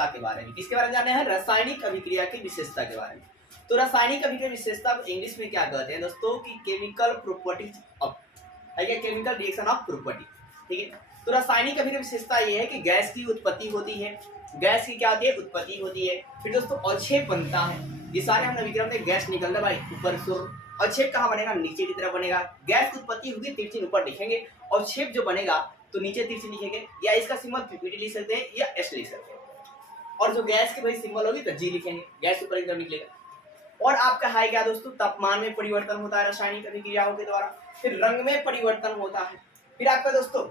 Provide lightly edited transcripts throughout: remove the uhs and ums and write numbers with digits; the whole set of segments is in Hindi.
विशेषता के बारे में। किसके बारे में जानना है? रासायनिक अभिक्रिया की विशेषता के बारे में। तो रासायनिक अभिक्रिया विशेषता को इंग्लिश में क्या कहते हैं दोस्तों कि केमिकल प्रॉपर्टीज ऑफ, है क्या, केमिकल रिएक्शन ऑफ प्रॉपर्टी। ठीक है, तो रासायनिक अभिक्रिया विशेषता ये है कि गैस की उत्पत्ति होती है, गैस की क्या होती है? उत्पत्ति होती है। फिर दोस्तों अवक्षेप बनता है, ये सारे हमने विक्रम में गैस निकल रहा भाई ऊपर से, अवक्षेप कहाँ बनेगा? नीचे की तरफ बनेगा। गैस की उत्पत्ति होगी तिरछी ऊपर लिखेंगे, अवक्षेप जो बनेगा तो नीचे तिरछी लिखेंगे, या इसका सिंबल पीपीटी लिख सकते हैं या एस लिख सकते हैं। और जो गैस की भाई सिंबल होगी तो जी लिखेंगे, गैस ऊपर की तरफ निकलेगा। और आपका है क्या दोस्तों? तापमान में परिवर्तन होता है रासायनिक अभिक्रियाओं के द्वारा, फिर रंग में परिवर्तन होता है, फिर आपका दोस्तों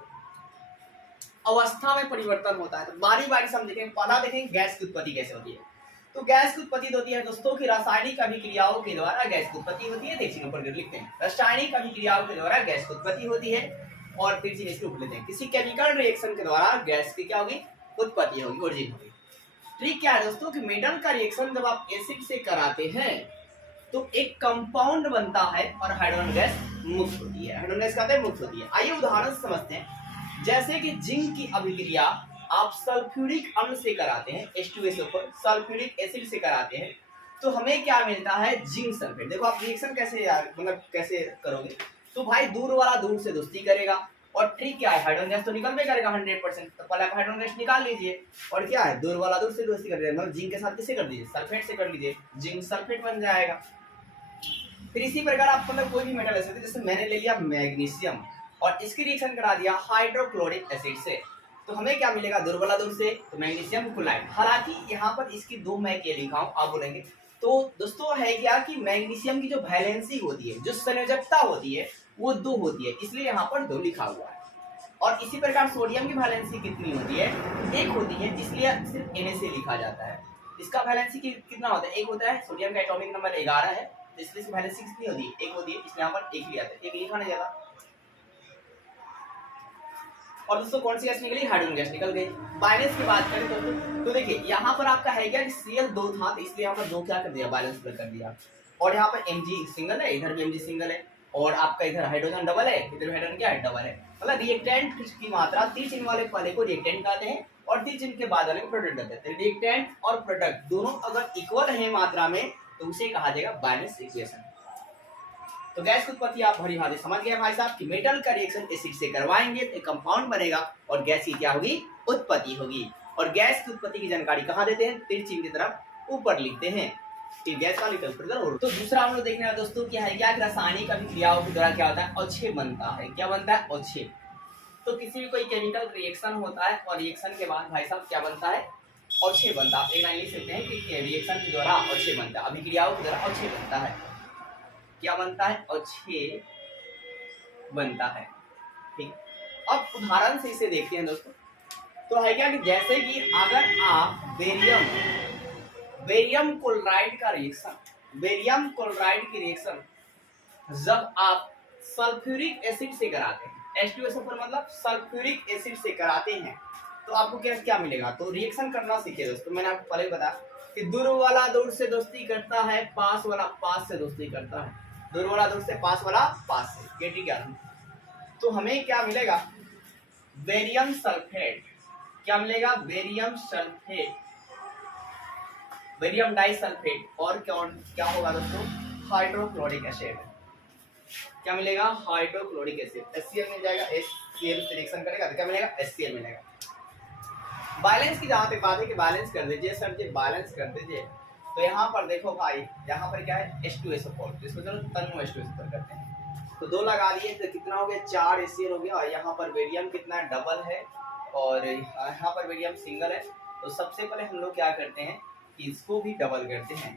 अवस्था में परिवर्तन होता है। तो बारी बारी से हम देखेंगे, पहला देखेंगे गैस की उत्पत्ति कैसे होती है। तो गैस की उत्पत्ति होती है दोस्तों कि रासायनिक अभिक्रियाओं के द्वारा गैस की उत्पत्ति होती है। देखिए ऊपर लिखते हैं, रासायनिक अभिक्रियाओं के द्वारा गैस की उत्पत्ति होती है, और फिर इसके ऊपर लेते हैं किसी केमिकल रिएक्शन के द्वारा गैस की क्या होगी? उत्पत्ति होगी, ओरिजिन होगी। ट्रिक क्या है दोस्तों कि मेटल का रिएक्शन जब आप एसिड से कराते हैं तो एक कंपाउंड बनता है और हाइड्रोजन गैस मुक्त होती है, हाइड्रोजन गैस कहते हैं मुक्त होती है। आइए उदाहरण समझते हैं, जैसे कि जिंक की अभिक्रिया आप सल्फ्यूरिक अम्ल से कराते हैं, H2SO4 सल्फ्यूरिक एसिड से कराते हैं, तो हमें क्या मिलता है? Zinc sulphate. देखो आप रिएक्शन कैसे यार मतलब कैसे करोगे, तो भाई दूर वाला दूर से दोस्ती करेगा, और ट्रिक क्या है? हाइड्रोजन गैस तो निकल भी करेगा 100%, तो पहले आप हाइड्रोजन गैस निकाल लीजिए, और क्या है? दूर वाला दूर से दोस्ती कर देगा, जिंक के साथ किससे कर दीजिए? सल्फेट से कर लीजिए, जिंक सल्फेट बन जाएगा। फिर इसी प्रकार आप मतलब कोई भी मेटल ले सकते हैं, जैसे मैंने ले लिया मैग्नीशियम और इसकी रिएक्शन करा दिया हाइड्रोक्लोरिक एसिड से, तो हमें क्या मिलेगा? दूर वाला दूर से, तो मैग्नीशियम क्लोराइड। हालांकि यहाँ पर इसकी दो मैं के लिखा हूँ, आप बोलेंगे तो दोस्तों है क्या कि मैग्नीशियम की जो वैलेंसी होती है, जो संयोजकता होती है वो 2 होती है, इसलिए यहाँ पर 2 लिखा हुआ है। और इसी प्रकार सोडियम की वैलेंसी कितनी होती है? 1 होती है, इसलिए सिर्फ Na से लिखा जाता है। इसका वैलेंसी कितना होता है? 1 होता है। सोडियम का एटॉमिक नंबर 11 है, तो इसलिए इसकी वैलेंसी कितनी होती है? 1 होती है, इसलिए यहाँ पर 1 लिया जाता है, 1 लिखा नहीं जाता। और दोस्तों कौन सी गैस निकली? हाइड्रोजन गैस निकल गई। बैलेंस की बात करें तो देखिए यहाँ पर आपका है क्या कि Cl 2 था, तो इसलिए यहाँ पर 2 क्या कर दिया? बैलेंस कर दिया। और यहाँ पर Mg सिंगल है, इधर भी Mg सिंगल है, और आपका इधर हाइड्रोजन डबल है, इधर हाइड्रोजन क्या है? डबल है। मतलब रिएक्टेंट की मात्रा तीर चिन्ह वाले पहले को रिएक्टेंट कहते हैं और तीर चिन्ह के बाद वाले को प्रोडक्ट कहते हैं। रिएक्टेंट और प्रोडक्ट दोनों अगर इक्वल है मात्रा में तो उसे कहा जाएगा बैलेंस इक्वेशन। तो गैस की उत्पत्ति आप भली भांति समझ गए भाई साहब कि मेटल का रिएक्शन एसिड से करवाएंगे तो कंपाउंड बनेगा और गैस की क्या होगी? उत्पत्ति होगी। और गैस की उत्पत्ति की जानकारी कहाँ देते हैं? तीर चिन्ह की तरफ ऊपर लिखते हैं कि गैस वाली टेम्परेचर। तो दूसरा हम लोग देखने वाले दोस्तों क्या है क्या? रासायनिक अभिक्रियाओं के द्वारा क्या होता है? अवक्षेप बनता है। क्या बनता है? अवक्षेप। तो किसी भी कोई केमिकल रिएक्शन होता है और रिएक्शन के बाद भाई साहब क्या बनता है? अवक्षेप बनता है। एक लाइन लिख सकते हैं कि रिएक्शन के द्वारा अवक्षेप बनता है, अभिक्रियाओं के द्वारा अवक्षेप बनता है। क्या बनता है? अवक्षेप बनता है। ठीक, अब उदाहरण से इसे देखते हैं दोस्तों। तो है क्या कि जैसे कि अगर आप बेरियम क्लोराइड का रिएक्शन, बेरियम क्लोराइड की रिएक्शन जब आप सल्फ्यूरिक एसिड से कराते हैं, H2SO4 मतलब सल्फ्यूरिक एसिड से कराते हैं, तो आपको क्या मिलेगा? तो रिएक्शन करना सीखे दोस्तों। मैंने आपको पहले बताया कि दूर वाला दूर से दोस्ती करता है, पास वाला पास से दोस्ती करता है। दूर वाला दूर से, पास वाला पास से, ये ठीक है। तो हमें क्या मिलेगा? Barium sulphate. क्या मिलेगा? बेरियम सल्फेट, बेरियम डाइसल्फेट, और क्या होगा दोस्तों? Hydrochloric acid. क्या मिलेगा? Hydrochloric acid. HCl मिल जाएगा, HCl से रिएक्शन करेगा तो क्या मिलेगा? HCl मिलेगा। बैलेंस की जहाँ पे बात है कि बैलेंस कर दीजिए सर जी, बैलेंस कर दीजिए। तो यहाँ पर देखो भाई, यहाँ पर क्या है? H2SO4, जिसको चलो तन्नु H2SO4 करते हैं। तो 2 लगा दिए तो कितना हो गया? 4 HCl हो गया। और यहाँ पर बेरियम कितना है? डबल है, और यहाँ पर बेरियम सिंगल है। तो सबसे पहले हम लोग क्या करते हैं कि इसको भी डबल करते हैं।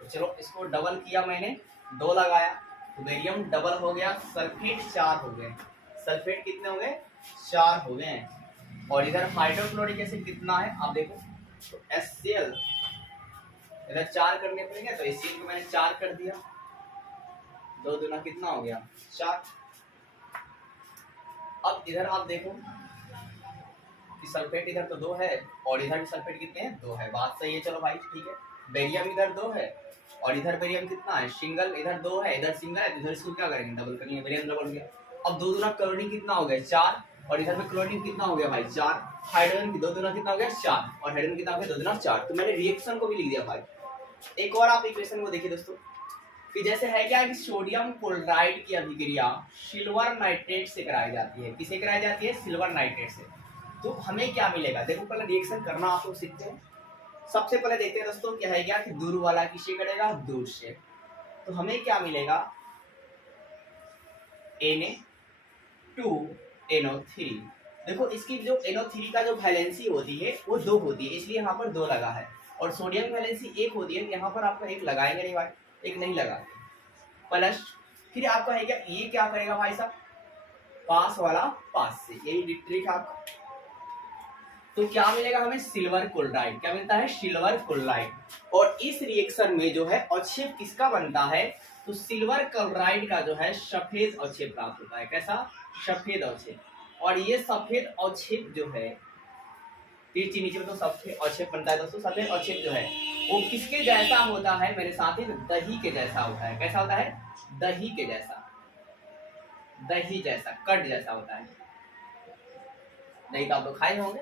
तो चलो इसको डबल किया मैंने, 2 लगाया तो बेरियम डबल हो गया, सल्फेट 4 हो गए। सल्फेट कितने हो गए? 4 हो गए। और इधर हाइड्रोक्लोरिक एसिड कितना है आप देखो, तो HCl इधर 4 करने पड़ेंगे, तो HCl को मैंने 4 कर दिया, 2 दूना कितना हो गया? 4। अब इधर आप देखो कि सल्फेट इधर तो 2 है और इधर भी सल्फेट कितने हैं? 2 है। बात सही है, चलो भाई ठीक है। बेरियम इधर 2 है और इधर बेरियम कितना है? सिंगल। इधर 2 है, इधर सिंगल है, इधर इसको क्या करेंगे? डबल करेंगे, बेरियम डबल हो गया। अब 2 दूना क्लोरीन कितना हो गया? 4। और इधर में क्लोरीन कितना हो गया भाई 4, हाइड्रोजन की 2 दूना कितना हो गया 4, और हाइड्रोजन कितना हो गया 2 दूना 4। तो मैंने रिएक्शन को भी लिख दिया भाई। एक और आप इक्वेशन को देखिए दोस्तों कि जैसे है क्या कि सोडियम क्लोराइड की अभिक्रिया सिल्वर नाइट्रेट से कराई जाती है। किसे कराई जाती है? सिल्वर नाइट्रेट से। तो हमें क्या मिलेगा? देखो पहले रिएक्शन करना आप लोग सीखते हैं। सबसे पहले देखते हैं दोस्तों क्या है क्या कि दूर वाला किसे करेगा? दूर से। तो हमें क्या मिलेगा? Na2NO3। देखो इसकी जो NO3 का जो वैलेंसी होती है वो 2 होती है, इसलिए यहाँ पर 2 लगा है। और सोडियम वैलेंसी 1 होती है, यहाँ पर आपका 1 लगाएंगे नहीं भाई, 1 नहीं लगा। प्लस फिर आपका है क्या, ये क्या करेगा भाई साहब? पास वाला पास से, यही ट्रिक आपका। तो क्या मिलेगा हमें? Silver chloride. क्या मिलता है? Silver chloride. और इस रिएक्शन में जो है अवक्षेप किसका बनता है? तो सिल्वर क्लोराइड का जो है सफेद अवक्षेप प्राप्त होता है। कैसा? सफेद अवक्षेप। और ये सफेद अवक्षेप जो है, नीचे नीचे में तो सफेद अवक्षेप बनता है दोस्तों। सफेद अवक्षेप जो है वो किसके जैसा होता है मेरे साथी? दही के जैसा होता है। कैसा होता है? दही के जैसा, दही जैसा, कट जैसा होता है। नहीं तो आप लोग खाए होंगे।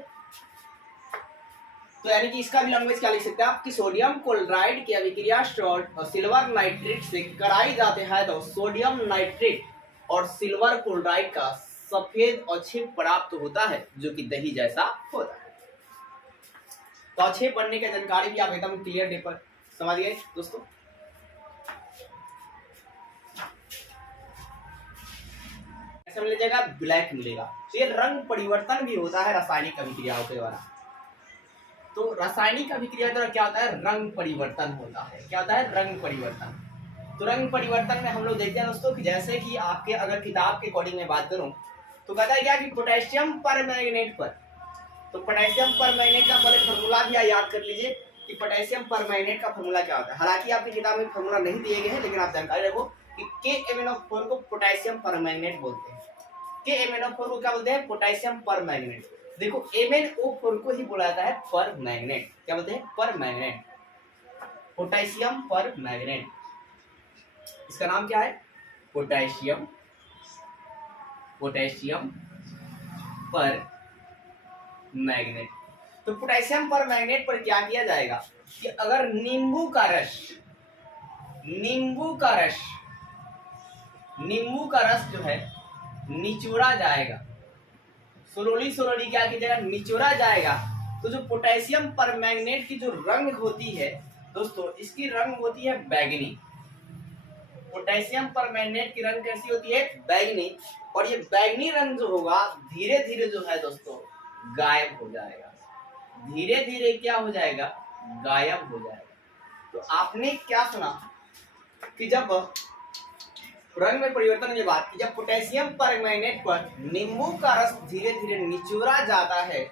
तो यानी कि इसका भी लैंग्वेज क्या लिख सकते हैं आप कि सोडियम क्लोराइड की अभिक्रिया सिल्वर नाइट्रेट से कराई जाते हैं तो सोडियम नाइट्रेट और सिल्वर क्लोराइड का सफेद अवक्षेप प्राप्त होता है जो कि दही जैसा होता है। तो अवक्षेप बनने की जानकारी भी आप एकदम क्लियर डे पर समझ गए दोस्तों। ऐसा मिलेगा ब्लैक मिलेगा। तो ये रंग परिवर्तन भी होता है रासायनिक अभिक्रियाओं के द्वारा। तो रासायनिक अभिक्रिया द्वारा क्या होता है? रंग परिवर्तन होता है। क्या होता है? रंग परिवर्तन। तो रंग परिवर्तन में हम लोग देखते हैं दोस्तों कि जैसे कि आपके अगर किताब के अकॉर्डिंग में बात करूं तो कहता है क्या कि पोटेशियम परमैंगनेट पर, तो पोटेशियम परमैंगनेट का पहले फॉर्मूला भी याद कर लीजिए कि पोटेशियम परमैंगनेट का फॉर्मूला क्या होता है। हालांकि आपकी किताब में फॉर्मूला नहीं दिए गए हैं, लेकिन आप जानकारी रखो कि KMnO4 को पोटेशियम परमैंगनेट बोलते हैं। KMnO4 को क्या बोलते हैं? Potassium permanganate. देखो MnO4 को ही बोला जाता है परमैंगनेट। क्या बोलते हैं? Permanganate, potassium permanganate. इसका नाम क्या है? Potassium, potassium permanganate. तो पोटेशियम परमैंगनेट पर क्या किया जाएगा कि अगर नींबू का रस, नींबू का रस, नींबू का रस जो है निचोड़ा जाएगा, स्लोली स्लोली क्या कीजिएगा? निचोड़ा जाएगा। तो जो पोटेशियम परमैंगनेट की जो रंग होती है दोस्तों, इसकी रंग होती है बैगनी। पोटेशियम परमैंगनेट की रंग कैसी होती है? बैगनी। और ये बैगनी रंग जो होगा धीरे धीरे जो है दोस्तों गायब हो जाएगा। धीरे धीरे क्या हो जाएगा? गायब हो जाएगा। तो आपने क्या सुना कि जब रंग में परिवर्तन की बात की, जब पोटेशियम परमैंगनेट पर नींबू का रस धीरे धीरे निचोड़ा जाता है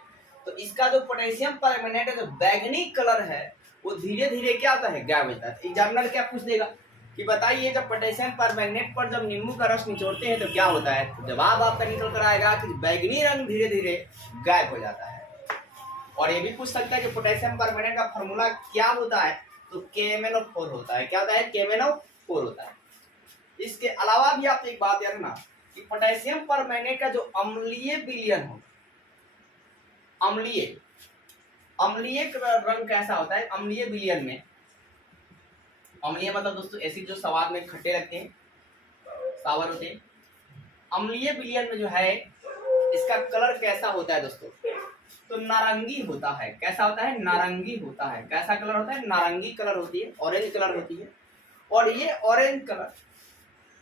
तो इसका जो पोटेशियम परमैंगनेट है जो बैगनी कलर है वो धीरे धीरे क्या होता है? गायब हो जाता है। एग्जामिनर क्या पूछ देगा कि बताइए जब पोटेशियम परमैंगनेट पर जब नींबू का रस निचोड़ते हैं तो क्या होता है? तो जवाब आपका निकल कर आएगा कि बैगनी रंग धीरे धीरे गायब हो जाता है। और ये भी पूछ सकता है कि पोटेशियम परमैंगनेट का फॉर्मूला क्या होता है? तो KMnO4 होता है। क्या होता है? KMnO4 होता है। इसके अलावा भी आप एक बात याद रखना कि पोटेशियम परमैंगनेट का जो अम्लीय विलयन हो, अम्लीय रंग कैसा होता है? अम्लीय विलयन में, अम्लीय मतलब दोस्तों एसिड जो स्वाद में खट्टे लगते हैं, सावर होते हैं। अम्लीय विलयन में जो है इसका कलर कैसा होता है दोस्तों? तो नारंगी होता है। कैसा होता है? नारंगी होता है। कैसा कलर होता है? नारंगी कलर होती है, ऑरेंज कलर होती है। और ये ऑरेंज कलर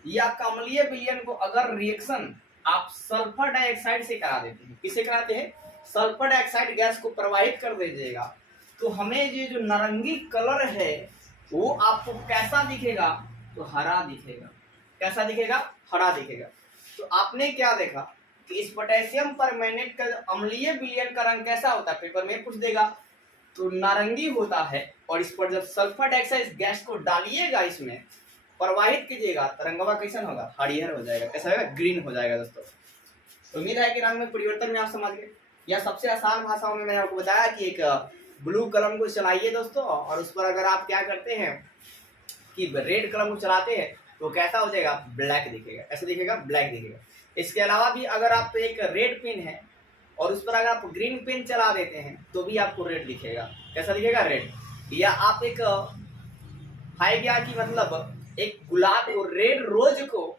या अम्लीय विलयन को अगर रिएक्शन आप सल्फर डाइऑक्साइड से करा देते हैं, किसे कराते हैं? सल्फर डाइऑक्साइड गैस को प्रवाहित कर दीजिएगा तो हमें ये जो नारंगी कलर है वो आपको कैसा दिखेगा? तो हरा दिखेगा। कैसा दिखेगा? हरा दिखेगा। तो आपने क्या देखा कि इस पोटेशियम परमैंगनेट का अम्लीय विलयन का रंग कैसा होता है? पेपर में पूछ देगा। तो नारंगी होता है। और इस पर जब सल्फर डाइऑक्साइड गैस को डालिएगा, इसमें प्रवाहित कीजिएगा, तरंगवा कैसा होगा? हरिहर हो जाएगा। कैसा होगा? ग्रीन हो जाएगा दोस्तों। उम्मीद है कि रंग में परिवर्तन में आप समझ गए। या सबसे आसान भाषाओं में मैंने आपको बताया कि एक ब्लू कलम को चलाइए दोस्तों, और उस पर अगर आप क्या करते हैं कि रेड कलम को चलाते हैं तो कैसा हो जाएगा? ब्लैक दिखेगा। ऐसा दिखेगा? ब्लैक दिखेगा। इसके अलावा भी अगर आप एक रेड पेन है और उस पर अगर आप ग्रीन पेन चला देते हैं तो भी आपको रेड दिखेगा। कैसा दिखेगा? रेड। या आप एक है क्या कि मतलब एक गुलाब को, रेड रोज को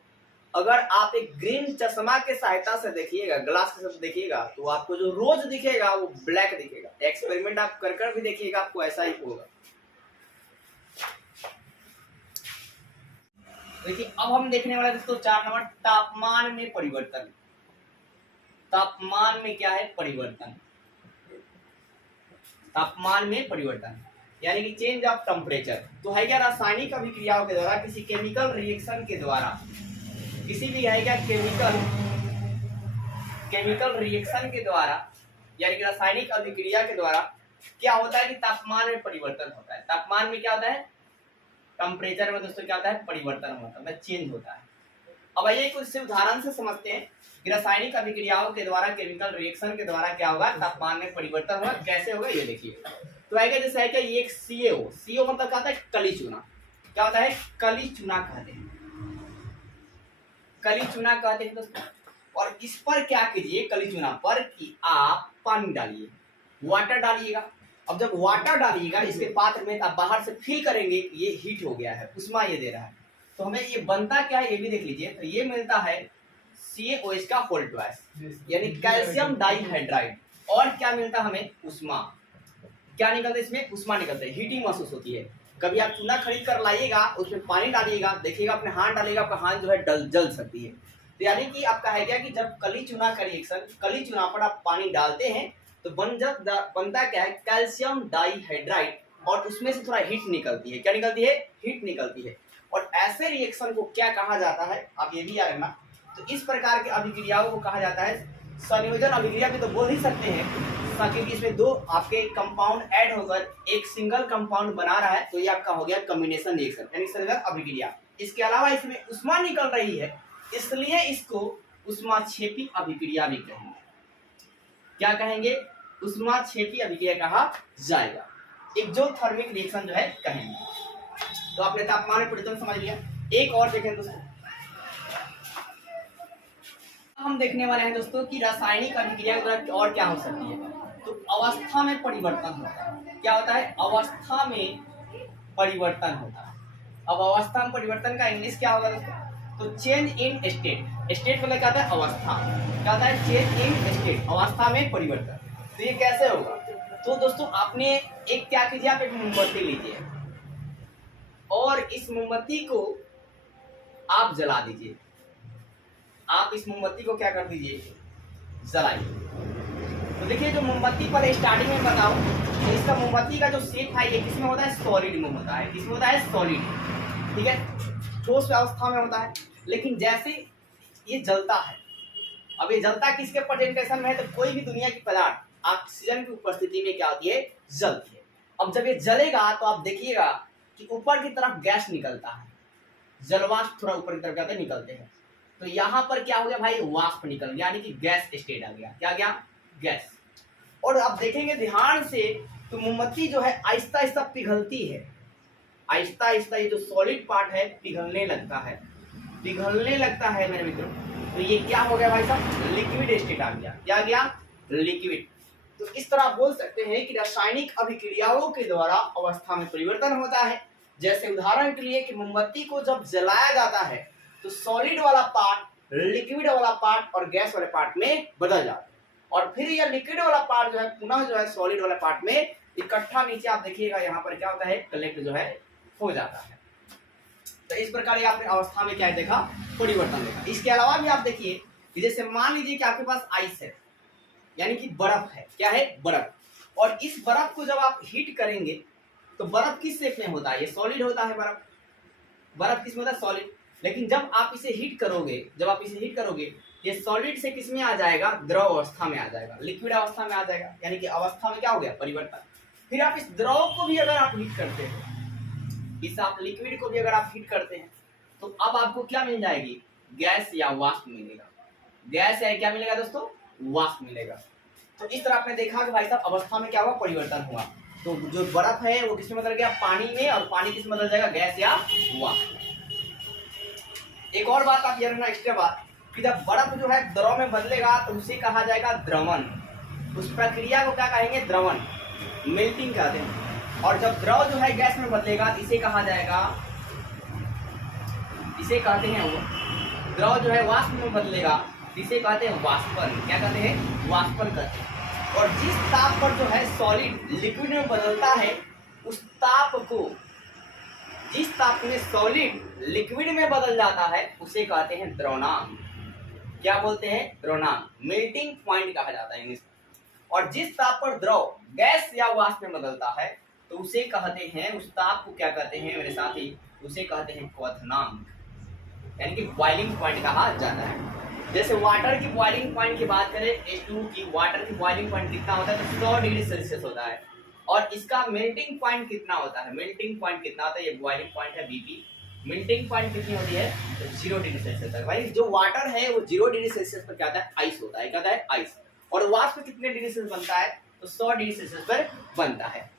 अगर आप एक ग्रीन चश्मा के सहायता से देखिएगा, ग्लास के साथ देखिएगा, तो आपको जो रोज दिखेगा वो ब्लैक दिखेगा। एक्सपेरिमेंट आप कर भी देखिएगा, आपको ऐसा ही होगा। देखिए अब हम देखने वाले दोस्तों 4 नंबर, तापमान में परिवर्तन। तापमान में क्या है? परिवर्तन। तापमान में परिवर्तन यानी कि चेंज ऑफ टेम्परेचर। तो है क्या? रासायनिक अभिक्रियाओं के द्वारा, किसी केमिकल रिएक्शन के द्वारा, किसी भी है क्या केमिकल रिएक्शन के द्वारा यानी कि रासायनिक अभिक्रिया के द्वारा क्या होता है कि तापमान में परिवर्तन होता है। तापमान में क्या होता है? टेम्परेचर में दोस्तों क्या होता है? परिवर्तन होता है, चेंज होता है। अब आइए कुछ उदाहरण से समझते हैं कि रासायनिक अभिक्रियाओं के द्वारा, केमिकल रिएक्शन के द्वारा क्या होगा? तापमान में परिवर्तन होगा। कैसे होगा ये देखिए। तो आएगा जैसे है क्या, ये एक CaO मतलब क्या होता है? कली चूना। क्या होता है? कली चूना कहते हैं, कली चूना कहते हैं दोस्तों। और इस पर क्या कीजिए, कली चूना पर कि आप पानी डालिए, वाटर डालिएगा। अब जब वाटर डालिएगा इसके पात्र में, आप बाहर से फील करेंगे ये हीट हो गया है, उष्मा ये दे रहा है। तो हमें ये बनता क्या है ये भी देख लीजिए। तो ये मिलता है CaOH का होल ट्वाइस यानी कैल्शियम डाइहाइड्राइड। और क्या मिलता है हमें? उष्मा। क्या निकलता है इसमें? उष्मा निकलता है, हीटिंग महसूस होती है। कभी आप चूना खरीद कर लाइएगा, उसमें पानी डालिएगा, देखिएगा अपने हाथ डालिएगा, आपका हाथ जो है जल सकती है। तो यानी कि आपका है क्या कि जब कली चूना का रिएक्शन, कली चूना पर आप पानी डालते हैं तो बनता क्या है? कैल्शियम डाइहाइड्राइड। और उसमें से थोड़ा हीट निकलती है। क्या निकलती है? हीट निकलती है। और ऐसे रिएक्शन को क्या कहा जाता है? आप ये भी याद रखना। तो इस प्रकार की अभिक्रियाओं को कहा जाता है संयोजन अभिक्रिया भी तो बोल ही सकते हैं, क्योंकि इसमें दो आपके कंपाउंड ऐड होकर एक सिंगल कंपाउंड बना रहा है। तो ये आपका हो गया कॉम्बिनेशन रिएक्शन यानी संयोजन अभिक्रिया। इसके अलावा इसमें उष्मा निकल रही है, इसलिए इसको उष्माक्षेपी अभिक्रिया भी कहेंगे। क्या कहेंगे? उष्माक्षेपी अभिक्रिया कहा जाएगा। एक्सोथर्मिक रिएक्शन जो है कहेंगे। तो आपने तापमान में परिवर्तन समझ लिया। एक और देखें दोस्तों, हम देखने वाले हैं दोस्तों कि रासायनिक अभिक्रिया के द्वारा और क्या हो सकती है। तो अवस्था में परिवर्तन होता है। क्या होता है? अवस्था में परिवर्तन होता है। अब अवस्था में परिवर्तन का इंग्लिश क्या होगा दोस्तों? तो चेंज इन स्टेट। स्टेट मतलब क्या होता है? अवस्था। क्या होता है? चेंज इन स्टेट, अवस्था में परिवर्तन। तो ये कैसे होगा? तो दोस्तों आपने एक क्या कीजिए, आप एक मोमबत्ती लीजिए और इस मोमबत्ती को आप जला दीजिए। आप इस मोमबत्ती को क्या कर दीजिए? जलाइए। तो देखिए जो मोमबत्ती पर स्टार्टिंग में बताऊं तो इसका मोमबत्ती का जो शेप है ये किसमें होता है? सॉलिड में होता है। किसमें होता है? सॉलिड। ठीक है, ठोस अवस्था में होता है। लेकिन जैसे ये जलता है, अब ये जलता किसके प्रेजेंटेशन में है? तो कोई भी दुनिया की पदार्थ ऑक्सीजन की उपस्थिति में क्या होती है? जलती है। अब जब ये जलेगा तो आप देखिएगा कि ऊपर की तरफ गैस निकलता है, जलवाष्प थोड़ा ऊपर की तरफ निकलते हैं। तो यहाँ पर क्या हो गया भाई? वाष्प निकल गया यानी कि गैस स्टेट आ गया। क्या गया? गैस। और आप देखेंगे ध्यान से तो मोमबत्ती जो है आहिस्ता आहिस्ता पिघलती है, आहिस्ता आहिस्ता ये जो सॉलिड पार्ट है पिघलने लगता है, पिघलने लगता है मेरे मित्रों। तो ये क्या हो गया भाई साहब? लिक्विड स्टेट आ गया। क्या गया? लिक्विड। तो इस तरह आप बोल सकते हैं कि रासायनिक अभिक्रियाओं के द्वारा अवस्था में परिवर्तन होता है। जैसे उदाहरण के लिए कि मोमबत्ती को जब जलाया जाता है तो सॉलिड वाला पार्ट लिक्विड वाला पार्ट और गैस वाले पार्ट में बदल जाता है, और फिर यह लिक्विड वाला पार्ट जो है पुनः जो है सॉलिड वाले पार्ट में इकट्ठा नीचे आप देखिएगा यहाँ पर क्या होता है? कलेक्ट जो है हो जाता है। तो इस प्रकार आपने अवस्था में क्या देखा? परिवर्तन देखा। इसके अलावा भी आप देखिए कि जैसे मान लीजिए कि आपके पास आइस है यानी कि बर्फ है। क्या है? बर्फ। और इस बर्फ को जब आप हीट करेंगे तो बर्फ किस शेप में होता है? ये सॉलिड होता है बर्फ। बर्फ किस में होता है? सॉलिड। लेकिन जब आप इसे हीट करोगे ये सॉलिड से किस में आ जाएगा? द्रव अवस्था में आ जाएगा, लिक्विड अवस्था में आ जाएगा। यानी कि अवस्था में क्या हो गया? परिवर्तन। फिर आप इस द्रव को भी अगर आप हीट करते हैं, इस आप लिक्विड को भी अगर आप हीट करते हैं तो अब आपको क्या मिल जाएगी? गैस या वाष्प मिलेगा। गैस या क्या मिलेगा दोस्तों? वाष्प मिलेगा। तो इस तरह आपने देखा कि भाई साहब अवस्था में क्या हुआ? परिवर्तन हुआ। तो जो बर्फ है वो किसमें बदल गया? पानी में। और पानी किसमें बदल जाएगा? गैस या वाष्प। एक और बात आप याद रखना, एक्स्ट्रा बात कि जब बर्फ जो है द्रव में बदलेगा तो उसे कहा जाएगा द्रवण। उस प्रक्रिया को क्या कहेंगे? द्रवण, मेल्टिंग कहते हैं। और जब द्रव जो है गैस में बदलेगा तो इसे कहा जाएगा, इसे कहते हैं वो द्रव जो है वाष्प में बदलेगा इसे कहते हैं वाष्पन। क्या कहते हैं? वाष्पन कहते हैं। और जिस ताप पर जो है सॉलिड लिक्विड में बदलता है उस ताप को, जिस ताप में सॉलिड लिक्विड में बदल जाता है उसे कहते हैं द्रवनांक। क्या बोलते हैं? द्रवनांक, मेल्टिंग पॉइंट कहा जाता है इंग्लिश में। और जिस ताप पर द्रव गैस या वाष्प में बदलता है तो उसे कहते हैं, उस ताप को क्या कहते हैं मेरे साथी? उसे कहते हैं क्वथनांक, यानी कि बॉइलिंग पॉइंट कहा जाता है। जैसे वाटर की बॉइलिंग पॉइंट की बात करें, H2 की वाटर की बॉइलिंग पॉइंट कितना होता है? तो 100 डिग्री सेल्सियस होता है। और इसका मेल्टिंग पॉइंट कितना होता है? मेल्टिंग पॉइंट कितना होता है? ये बॉइलिंग पॉइंट है BP, मेल्टिंग पॉइंट कितनी होती है? तो 0 डिग्री सेल्सियस तक। भाई जो वाटर है वो 0 डिग्री सेल्सियस पर क्या होता है? आइस होता है। क्या होता है? आइस। और वाष्प कितने डिग्री सेल्सियस बनता है? तो 100 डिग्री सेल्सियस पर बनता है।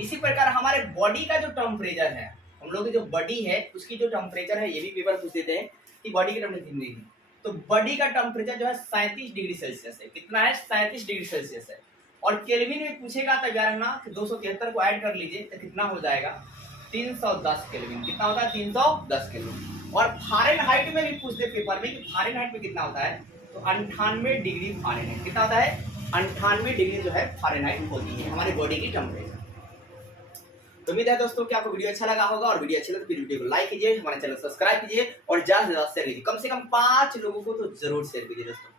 इसी प्रकार हमारे बॉडी का जो टेम्परेचर है, हम लोग की जो बॉडी है उसकी जो टेम्परेचर है, ये भी पेपर पूछ देते हैं कि बॉडी की टेम्परेचर कितनी है। तो बॉडी का टेम्परेचर जो है 37 डिग्री सेल्सियस है। कितना है? 37 डिग्री सेल्सियस है। और केल्विन में पूछेगा तो याद रखना कि 273 को ऐड कर लीजिए तो कितना हो जाएगा? 310 केल्विन। कितना होता है? 310 केल्विन। और फारेनहाइट में भी पूछते पेपर में कि फारेनहाइट में कितना होता है? तो 98 डिग्री फारेनहाइट। कितना होता है? 98 डिग्री जो है फारेनहाइट होती है हमारी बॉडी की टेम्परेचर। तो उम्मीद है दोस्तों कि आपको वीडियो अच्छा लगा होगा, और वीडियो अच्छी लगे तो वीडियो को लाइक कीजिए, हमारे चैनल सब्सक्राइब कीजिए और ज्यादा से ज्यादा शेयर कीजिए। कम से कम 5 लोगों को तो जरूर शेयर कीजिए दोस्तों।